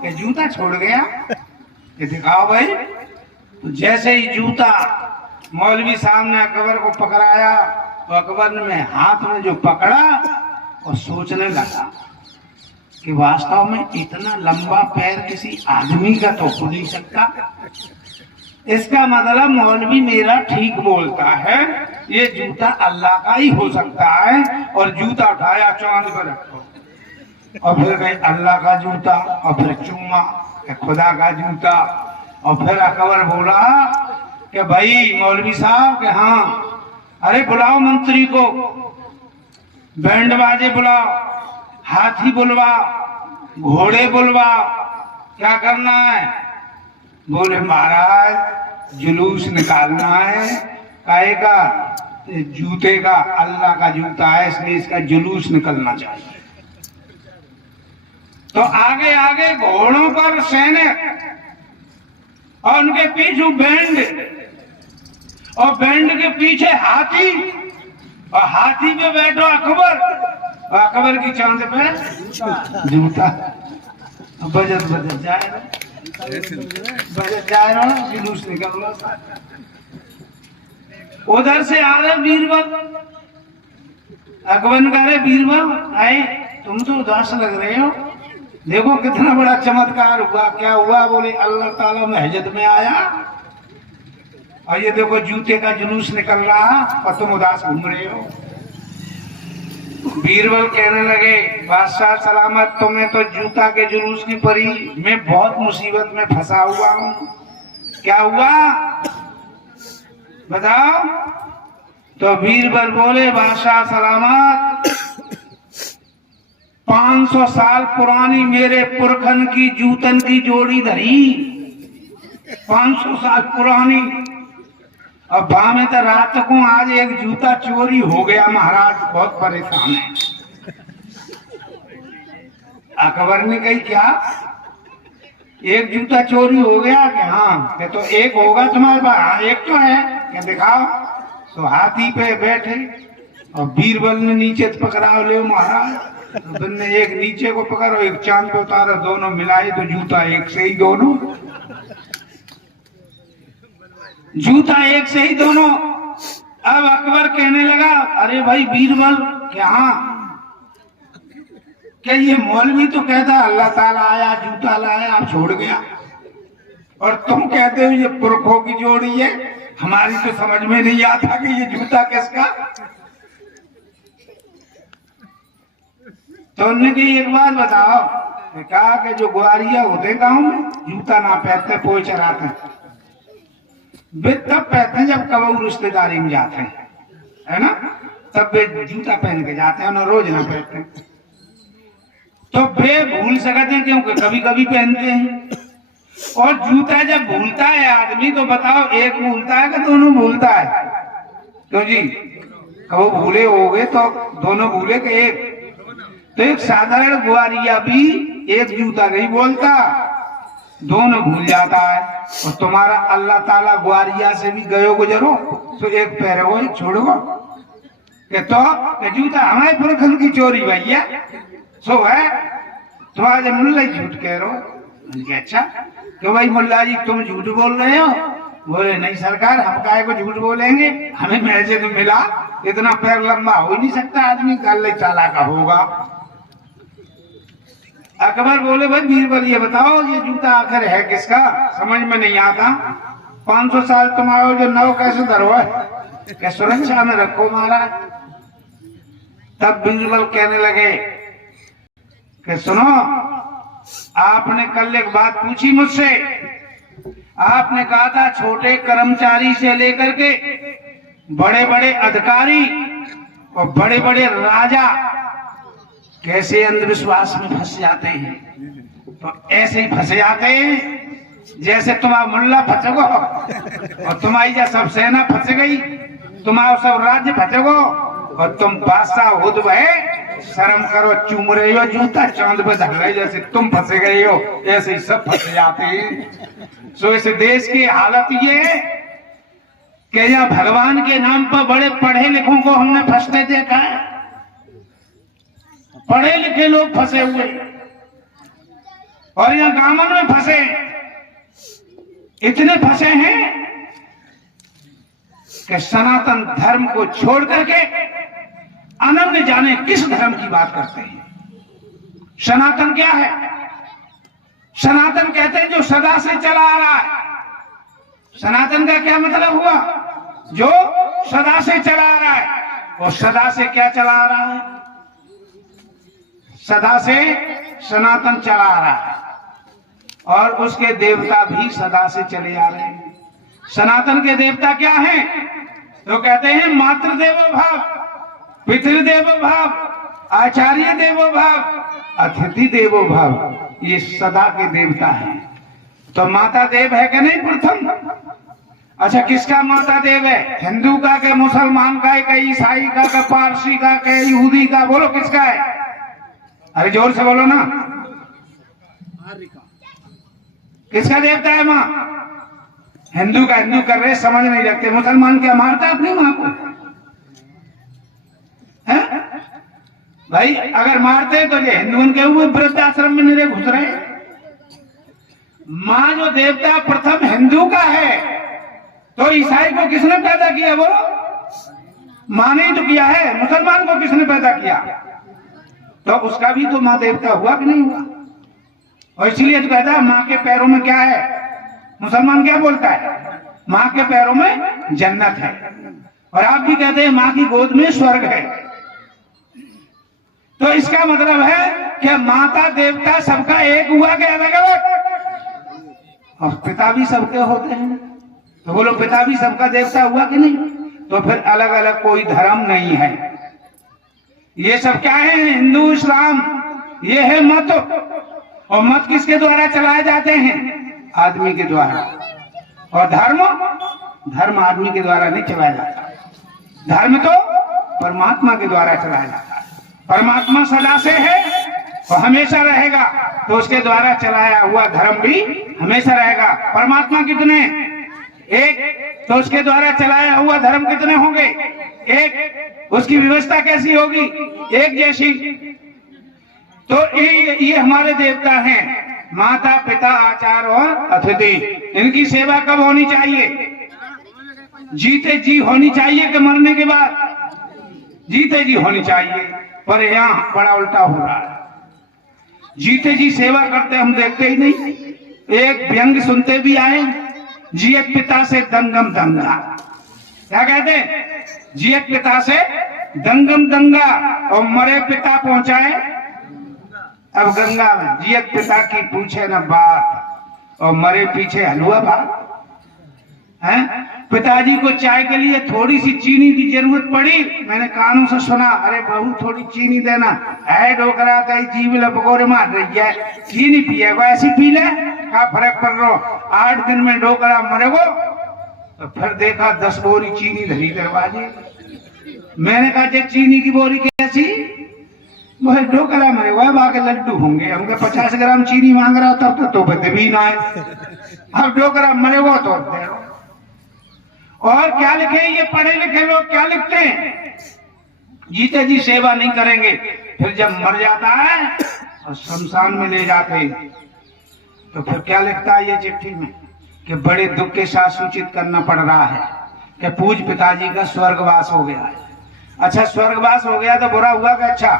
कि जूता छोड़ गया, ये दिखाओ भाई। तो जैसे ही जूता मौलवी साहब ने अकबर को पकड़ाया तो अकबर ने हाथ में जो पकड़ा और सोचने लगा कि वास्तव में इतना लंबा पैर किसी आदमी का तो हो नहीं सकता, इसका मतलब मौलवी मेरा ठीक बोलता है, ये जूता अल्लाह का ही हो सकता है। और जूता उठाया, चांद पर रखो, और फिर कहीं अल्लाह का जूता, और फिर चूमा खुदा का जूता। और फिर अकबर बोला कि भाई मौलवी साहब के हाँ, अरे बुलाओ मंत्री को, बैंड बाजे बुलाओ, हाथी बुलवा, घोड़े बुलवा, क्या करना है? बोले महाराज जुलूस निकालना है, काहे का? जूते का, अल्लाह का जूता है इसलिए इसका जुलूस निकलना चाहिए। तो आगे आगे घोड़ों पर सैनिक और उनके पीछे बैंड, और बैंड के पीछे हाथी, और हाथी पे बैठो अकबर, और अकबर की चांद पे जूता। बजट बजट जाए, बजट जाए रहा, जुलूस निकल रहा। उधर से आ रहे बीरबल, अकबर ने कहा बीरबल आए, तुम तो उदास लग रहे हो, देखो कितना बड़ा चमत्कार हुआ। क्या हुआ? बोले अल्लाह ताला महजद में आया और ये देखो जूते का जुलूस निकल रहा और तुम उदास घूम रहे हो। बीरबल कहने लगे बादशाह सलामत, तुम्हें तो जूता के जुलूस की परी, मैं बहुत मुसीबत में फंसा हुआ हूँ। क्या हुआ बताओ? तो बीरबल बोले बादशाह सलामत, 500 साल पुरानी मेरे पुरखन की जूतन की जोड़ी धरी, 500 साल पुरानी। अब भामे तो रात को आज एक जूता चोरी हो गया, महाराज बहुत परेशान है। अकबर ने कही क्या एक जूता चोरी हो गया? कि हाँ। कि तो एक होगा तुम्हारे पास? हाँ एक तो है। क्या दिखाओ? तो हाथी पे बैठे और बीरबल ने नीचे पकड़ा, ले महाराज ने एक नीचे को पकड़ो, एक चांद पे उतारा, दोनों मिलाए तो जूता एक से ही दोनों, जूता एक से ही दोनों। अब अकबर कहने लगा अरे भाई बीरबल क्या, क्या ये मौलवी तो कहता अल्लाह ताला आया जूता लाया आप छोड़ गया, और तुम कहते हो ये पुरखों की जोड़ी है। हमारी तो समझ में नहीं आता कि ये जूता किसका। तो उन्होंने कही एक बात बताओ, कहा कि जो ग्वारिया होते गांव में जूता ना पहनते पोए चराते हैं, वे तब पहनते हैं जब कबू रिश्तेदारी में जाते हैं, है ना, तब वे जूता पहन के जाते हैं, रोज ना पहनते। तो वे भूल सकते हैं क्योंकि कभी कभी पहनते हैं। और जूता जब भूलता है आदमी तो बताओ एक भूलता है कि दोनों भूलता है? क्यों जी, कबू भूले हो गए तो दोनों भूले कि एक? तो एक साधारण ग्वारिया भी एक जूता नहीं बोलता, दोनों भूल जाता है। और तुम्हारा अल्लाह ताला ग्वारिया से भी गयो गुजरो तो एक पैर हो एक छोड़ो कि तो जूता हमारे पुरखन की चोरी भैया सो है, तो आज मुल्ला झूठ कह रहे हो। अच्छा क्यों भाई मुल्ला जी तुम झूठ बोल रहे हो? बोले नहीं सरकार, हम काहे को झूठ बोलेंगे, हमें मैसेज मिला, इतना पैर लंबा हो नहीं सकता आदमी, कल चाला का होगा। अकबर बोले भाई बीरबल ये बताओ ये जूता आखिर है किसका? समझ में नहीं आता। 500 साल तुम्हारा जो नव कैसे धरो है, क्या सुरक्षा में रखो महाराज। तब बीरबल कहने लगे कि सुनो, आपने कल एक बात पूछी मुझसे, आपने कहा था छोटे कर्मचारी से लेकर के बड़े बड़े अधिकारी और बड़े बड़े राजा कैसे अंधविश्वास में फंस जाते हैं। तो ऐसे ही फंस जाते हैं जैसे तुम्हारा मुल्ला फंसगो और तुम्हारी जो सब सेना फंस गई, तुम्हारा सब राज्य फंसगो और तुम बादशाह खुद भय। शर्म करो, चूम रहे हो जूता चांद पे धर रहे, जैसे तुम फंसे गए हो ऐसे ही सब फंस जाते हैं। सो इस देश की हालत ये है कि यहाँ भगवान के नाम पर बड़े पढ़े लिखों को हमने फंसते देखा है, पढ़े लिखे लोग फंसे हुए। और यहाँ गामन में फंसे, इतने फंसे हैं कि सनातन धर्म को छोड़ करके अनन्य जाने किस धर्म की बात करते हैं। सनातन क्या है? सनातन कहते हैं जो सदा से चला आ रहा है। सनातन का क्या मतलब हुआ? जो सदा से चला आ रहा है। और सदा से क्या चला आ रहा है? सदा से सनातन चला आ रहा है और उसके देवता भी सदा से चले आ रहे हैं। सनातन के देवता क्या हैं? तो कहते हैं मातृदेवो भव, पितृदेवो भव, आचार्य देवो भव, अतिथि देवो भव। ये सदा के देवता हैं। तो माता देव है कि नहीं प्रथम? अच्छा, किसका माता देव है? हिंदू का के मुसलमान का के ईसाई का के पारसी का के यहूदी का? बोलो किसका है? अरे जोर से बोलो ना। किसका देवता है माँ? हिंदू का। हिंदू कर रहे समझ नहीं रखते। मुसलमान क्या मारता है अपनी माँ को? है भाई, अगर मारते तो ये हिंदुओं के हुए वृद्धाश्रम में निरे घुस रहे। माँ जो देवता प्रथम हिंदू का है, तो ईसाई को किसने पैदा किया? बोलो, माँ ने तो किया है। मुसलमान को किसने पैदा किया? तो उसका भी तो माँ देवता हुआ कि नहीं हुआ? और इसलिए तो कहता है माँ के पैरों में क्या है? मुसलमान क्या बोलता है? माँ के पैरों में जन्नत है। और आप भी कहते हैं माँ की गोद में स्वर्ग है। तो इसका मतलब है कि माता देवता सबका एक हुआ कि अलग अलग? और पिता भी सबके होते हैं। तो बोलो, पिता भी सबका देवता हुआ कि नहीं? तो फिर अलग अलग कोई धर्म नहीं है। ये सब क्या है? हिंदू, इस्लाम, ये है मत। और मत किसके द्वारा चलाए जाते हैं? आदमी के द्वारा। और धर्म, धर्म आदमी के द्वारा नहीं चलाया जाता। धर्म तो परमात्मा के द्वारा चलाया जाता है। परमात्मा सदा से है और हमेशा रहेगा, तो उसके द्वारा चलाया हुआ धर्म भी हमेशा रहेगा। परमात्मा कितने? एक। तो उसके द्वारा चलाया हुआ धर्म कितने होंगे? एक। उसकी व्यवस्था कैसी होगी? एक जैसी। तो ये हमारे देवता हैं, माता, पिता, आचार और अतिथि। इनकी सेवा कब होनी चाहिए? जीते जी होनी चाहिए कि मरने के बाद? जीते जी होनी चाहिए। पर यहाँ बड़ा उल्टा हो रहा है। जीते जी सेवा करते हम देखते ही नहीं। एक व्यंग सुनते भी आए, जियत पिता से दंगम दंगा। क्या कहते हैं? जियत पिता से दंगम दंगा और मरे पिता पहुंचाए अब गंगा में। जियत पिता की पूछे न बात और मरे पीछे हलवा बात है। पिताजी को चाय के लिए थोड़ी सी चीनी की जरूरत पड़ी, मैंने कानों से सुना, अरे बहू थोड़ी चीनी देना है। डोकरा कहीं जीव लपकोरे मार रही है, चीनी पिए को ऐसी पी ले, क्या फर्क पड़ रहा? 8 दिन में डोकरा मरे को। तो फिर देखा 10 बोरी चीनी धरी दरवाजे। मैंने कहा जे चीनी की बोरी कैसी? वह डोकरा मरे वह बाके लड्डू होंगे। हमके 50 ग्राम चीनी मांग रहा तब तो भी ना है। अब डोकरा मरे वो तो दे। और क्या लिखे ये पढ़े लिखे लोग? क्या लिखते हैं? जीते जी सेवा नहीं करेंगे। फिर जब मर जाता है और शमशान में ले जाते हैं, तो फिर क्या लिखता है ये चिट्ठी में? कि बड़े दुख के साथ सूचित करना पड़ रहा है कि पूज पिताजी का स्वर्गवास हो गया है। अच्छा, स्वर्गवास हो गया तो बुरा हुआ कि अच्छा?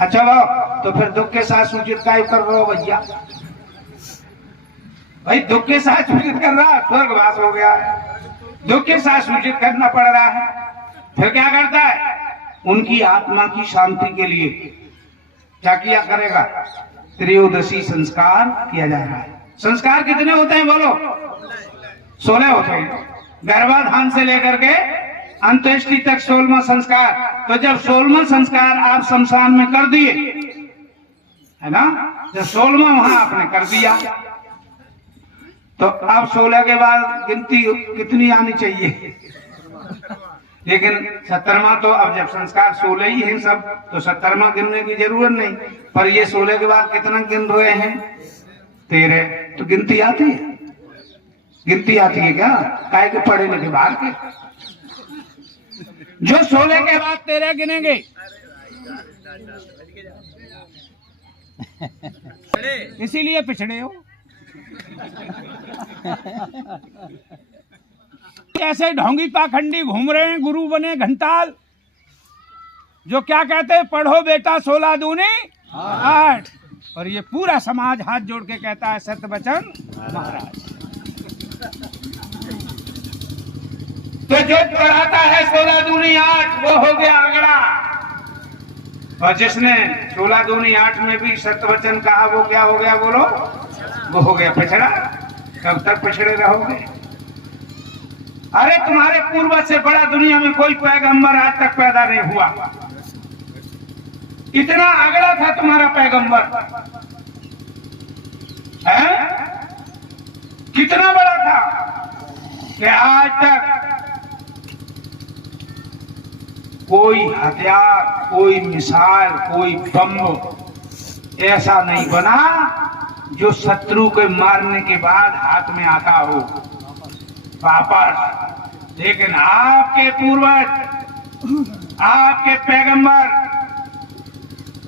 अच्छा वो तो फिर दुख के साथ सूचित क्या कर रहे हो भैया? भाई दुख के साथ सूचित कर रहा, स्वर्गवास हो गया है, दुख के साथ सूचित करना पड़ रहा है। फिर क्या करता है? उनकी आत्मा की शांति के लिए क्या किया करेगा? त्रयोदशी संस्कार किया जा रहा है। संस्कार कितने होते हैं बोलो? 16 होते हैं। गर्भाधान से लेकर के अंत्येष्टि तक 16वां संस्कार। तो जब 16वां संस्कार आप शमशान में कर दिए है ना, जब 16वां वहां आपने कर दिया, तो अब 16 के बाद गिनती कितनी आनी चाहिए? लेकिन 17वां तो अब जब संस्कार 16 ही है सब, तो 17वां गिनने की जरूरत नहीं। पर ये 16 के बाद कितना गिन रहे हैं? 13। तो गिनती आती है? गिनती आती है क्या? काहे के पढ़े लिखे बाहर के जो 16 के बाद 13 गिनेंगे। इसीलिए पिछड़े हो। ऐसे ढोंगी पाखंडी घूम रहे हैं, गुरु बने घंटाल, जो क्या कहते हैं, पढ़ो बेटा 16 दूनी 8, और ये पूरा समाज हाथ जोड़ के कहता है सत्य वचन महाराज। तो जो पढ़ाता है 16 दूनी 8 वो हो गया आंकड़ा, और जिसने 16 दूनी 8 में भी सत्य वचन कहा वो क्या हो गया, बोलो, वो हो गया पिछड़ा। कब तक पिछड़े रहोगे? अरे तुम्हारे पूर्वज से बड़ा दुनिया में कोई पैगंबर आज तक पैदा नहीं हुआ। इतना आगड़ा था तुम्हारा पैगंबर, है? कितना बड़ा था कि आज तक कोई हथियार, कोई मिसाइल, कोई बम ऐसा नहीं बना जो शत्रु को मारने के बाद हाथ में आता हो वापस। लेकिन आपके पूर्वज, आपके पैगंबर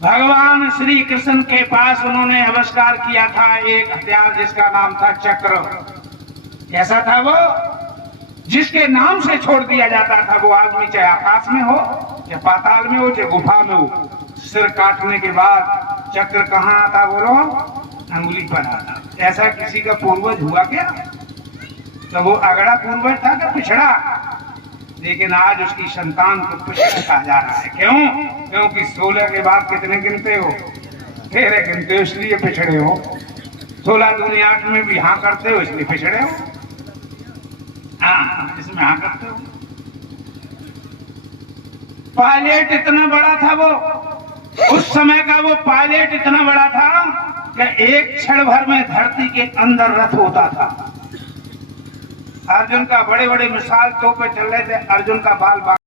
भगवान श्री कृष्ण के पास उन्होंने आविष्कार किया था एक हथियार जिसका नाम था चक्र। कैसा था वो? जिसके नाम से छोड़ दिया जाता था वो आदमी चाहे आकाश में हो, चाहे पाताल में हो, चाहे गुफा में हो, सिर काटने के बाद चक्र कहाँ आता, बोलो, अंगुली पर आता। ऐसा किसी का पूर्वज हुआ क्या? तो वो अगड़ा पूर्वज था कि पिछड़ा? लेकिन आज उसकी संतान को पिछड़ा कहा जा रहा है। क्यों? क्योंकि 16 के बाद कितने गिनते हो? 13 गिनते हो, इसलिए पिछड़े हो। 16 दूनी 8 में भी हाँ करते हो, इसलिए पिछड़े हो। हाँ, इसमें हाँ करते हो। पायलट इतना बड़ा था वो, उस समय का वो पायलट इतना बड़ा था कि एक क्षण भर में धरती के अंदर रथ होता था। अर्जुन का बड़े बड़े मिसाल तोपे चल रहे थे, अर्जुन का बाल